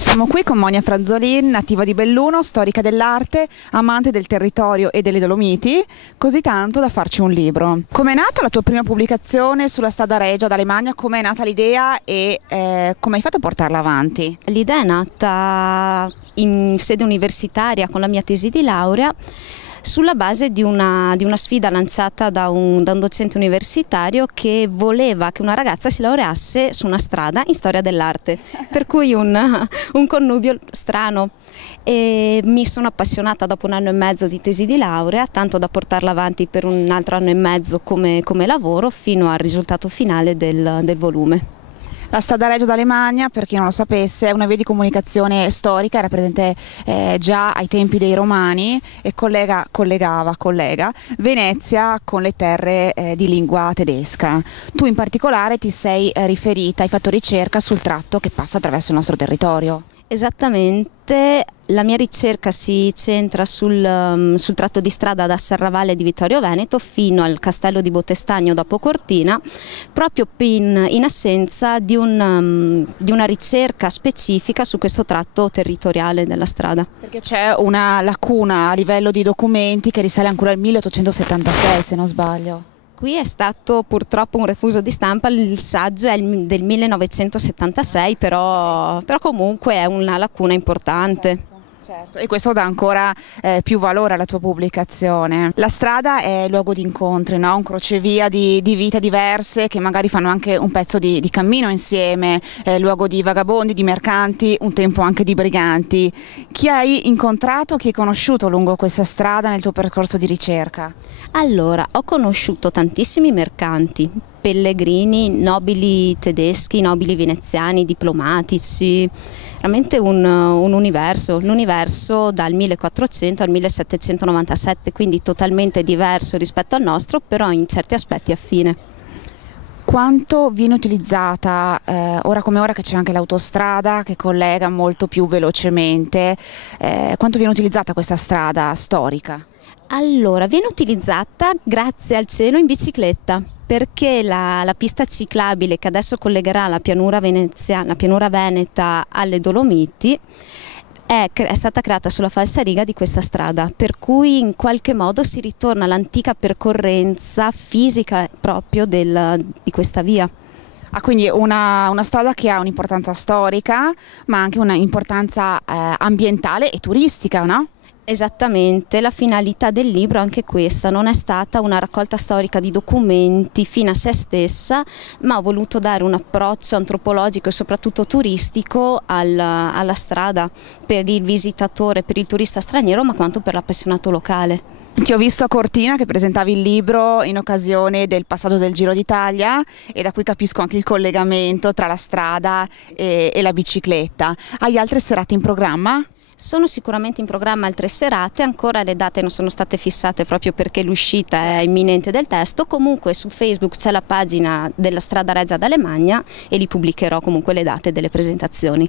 Siamo qui con Monia Franzolin, nativa di Belluno, storica dell'arte, amante del territorio e delle Dolomiti, così tanto da farci un libro. Com'è nata la tua prima pubblicazione sulla strada regia d'Alemagna? Com'è nata l'idea e come hai fatto a portarla avanti? L'idea è nata in sede universitaria con la mia tesi di laurea, sulla base di una sfida lanciata da un docente universitario che voleva che una ragazza si laureasse su una strada in storia dell'arte, per cui un connubio strano. E mi sono appassionata dopo 1 anno e mezzo di tesi di laurea, tanto da portarla avanti per un altro anno e mezzo come lavoro, fino al risultato finale del volume. La strada regia d'Alemagna, per chi non lo sapesse, è una via di comunicazione storica, era presente già ai tempi dei Romani e collega Venezia con le terre di lingua tedesca. Tu in particolare ti sei riferita, hai fatto ricerca sul tratto che passa attraverso il nostro territorio. Esattamente, la mia ricerca si centra sul tratto di strada da Serravalle di Vittorio Veneto fino al castello di Bottestagno dopo Cortina, proprio in assenza di una ricerca specifica su questo tratto territoriale della strada. Perché c'è una lacuna a livello di documenti che risale ancora al 1876, se non sbaglio. Qui è stato purtroppo un refuso di stampa, il saggio è del 1976, però comunque è una lacuna importante. Certo, e questo dà ancora più valore alla tua pubblicazione. La strada è luogo di incontri, no? Un crocevia di vite diverse che magari fanno anche un pezzo di cammino insieme, luogo di vagabondi, di mercanti, un tempo anche di briganti. Chi hai incontrato, chi hai conosciuto lungo questa strada nel tuo percorso di ricerca? Allora, ho conosciuto tantissimi mercanti, pellegrini, nobili tedeschi, nobili veneziani, diplomatici, veramente un universo, l'universo dal 1400 al 1797, quindi totalmente diverso rispetto al nostro, però in certi aspetti affine. Quanto viene utilizzata, ora come ora che c'è anche l'autostrada che collega molto più velocemente, quanto viene utilizzata questa strada storica? Allora, viene utilizzata grazie al cielo in bicicletta, perché la pista ciclabile che adesso collegherà la pianura veneta alle Dolomiti è stata creata sulla falsariga di questa strada, per cui in qualche modo si ritorna all'antica percorrenza fisica proprio di questa via. Ah, quindi una strada che ha un'importanza storica, ma anche un'importanza ambientale e turistica, no? Esattamente, la finalità del libro è anche questa, non è stata una raccolta storica di documenti fine a se stessa, ma ho voluto dare un approccio antropologico e soprattutto turistico alla strada, per il visitatore, per il turista straniero, ma quanto per l'appassionato locale. Ti ho visto a Cortina che presentavi il libro in occasione del passaggio del Giro d'Italia e da qui capisco anche il collegamento tra la strada e la bicicletta. Hai altre serate in programma? Sono sicuramente in programma altre serate, ancora le date non sono state fissate proprio perché l'uscita è imminente del testo, comunque su Facebook c'è la pagina della Strada Regia d'Alemagna e lì pubblicherò comunque le date delle presentazioni.